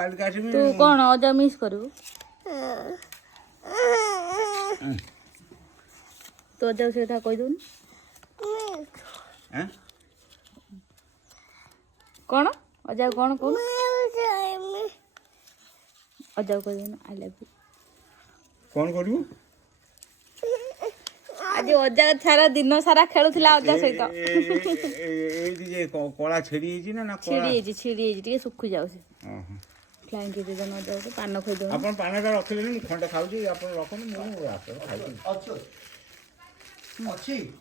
तू कौन अजा मिस करू तो अजा से कह दून कौन अजा कौन कौन अजा कह दून आई लव यू कौन करू आज अजा सारा दिन सारा खेलुला अजा सहित ए कला छेड़ी ना छिड़ी सुखी जाऊ फ्लाइंग के दिन अजा पान खोई दो अपन पान का रखले खंडे खाऊची अपन रखन मु खाई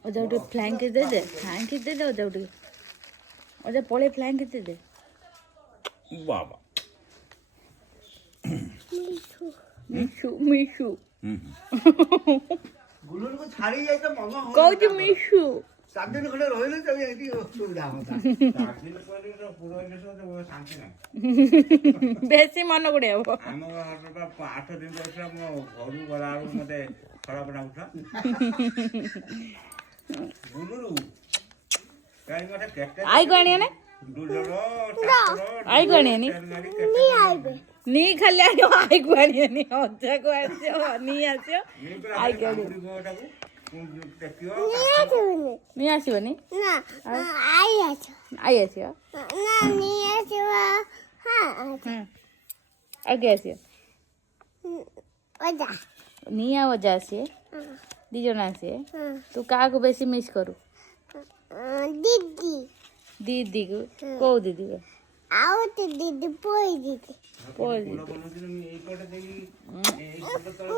अजा उठे फ्लाइंग के दे अजा उठे अजा पड़े फ्लाइंग के दे दे बाबा मिशु मिशु गुलूर को छाड़ी जाए तो मंगा हो कहू मिशु 7 दिन खड़े रहिले तब एती सुविधा होता ताकिल पर तो पूरा इनसो तो वो शांति ना बेसी मन गुडे हो हम हटा 8 दिन बसला मो घरु गलारू मते खराब ना उठा गुलूरू काई मते केटे आई गणिया ने दुलरो आई गणिया नी खाली आई गणिया नी अजा को आछो नी आछो आई गणिया नी आसीबनी ना आई आछो आई आछो ना नी आछो हां आगे आछो ओजा नी आ अजा आछे दी जण आछे तू का को बेसी मिस करू दीदी दीदी को दीदी को आओ तो दीदी पोई दीदी पोई बोलो बोलो दिन ए कोटे देगी ए कोटे तले